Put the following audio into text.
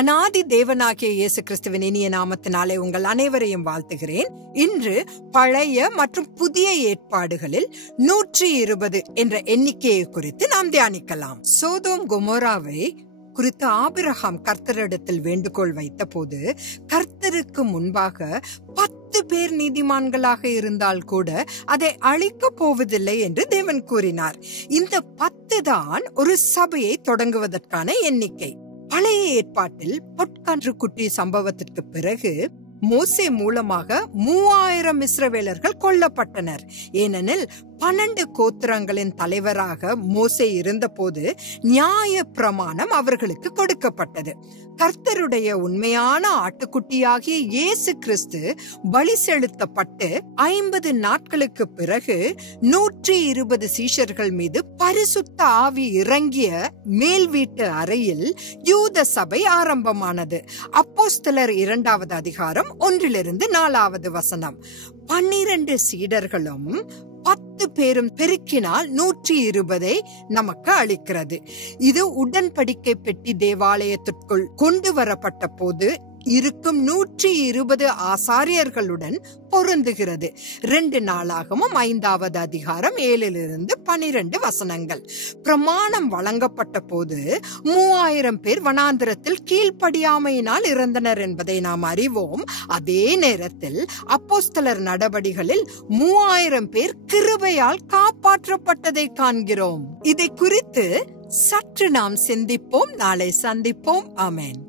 அநாதி தேவனாகிய இயேசு கிறிஸ்துவின் இனிய நாமத்தினாலே உங்கள் அனைவரையும் வாழ்த்துகிறேன். இன்று பழைய மற்றும் புதிய ஏற்பாடுகளில் 120 என்ற எண்ணிக்கையை குறித்து நாம் தியானிக்கலாம். சோதோம் கொமோராவை குறித்து ஆபிரகாம் கர்த்தரிடத்தில் வேண்டுகோள் வைத்த போது, கர்த்தருக்கு முன்பாக 10 பேர் நீதிமான்களாக இருந்தால் கூட அதை அழிக்க போவதில்லை என்று தேவன் கூறினார். இந்த 10 தான் ஒரு சபையை தொடங்குவதற்கான எண்ணிக்கை. பழைய ஏற்பாட்டில் பொற்கன்றுக்குட்டி சம்பவத்திற்கு பிறகு மோசே மூலமாக 3000 இஸ்ரவேலர்கள் கொல்லப்பட்டனர். ஏனெனில் 12 கோத்திரங்களின் தலைவராக மோசே இருந்தபோது நியாய பிரமாணம் அவர்களுக்கு கொடுக்கப்பட்டது. கர்த்தருடைய உண்மையான ஆட்டுக்குட்டியாகிய இயேசு கிறிஸ்து பலி செலுத்தப்பட்டு 50 நாட்களுக்கு பிறகு 120 சீஷர்கள் மீது பரிசுத்த ஆவி இறங்கிய மேல் வீட்டு அறையில் யூத சபை ஆரம்பமானது. அப்போஸ்தலர் 2வது அதிகாரம் 1-4 வசனம். 12 சீடர்களும் 10 பேரும் பெருக்கினால் 120 நமக்கு அளிக்கிறது. இது உடன்படிக்கை பெட்டி தேவாலயத்திற்குள் கொண்டு வரப்பட்ட போது இருக்கும் 120 ஆசாரியர்களுடன் பொருந்துகிறது. 2 நாளாகமும் 5வது அதிகாரம் 7-12 வசனங்கள். பிரமாணம் வழங்கப்பட்ட போது 3000 பேர் வனாந்திரத்தில் கீழ்ப்படியாமையினால் இறந்தனர் என்பதை நாம் அறிவோம். அதே நேரத்தில் அப்போஸ்தலர் நடபடிகளில் 3000 பேர் கிருபையால் காப்பாற்றப்பட்டதை காண்கிறோம். இதை குறித்து சற்று நாம் சிந்திப்போம். நாளை சந்திப்போம். ஆமென்.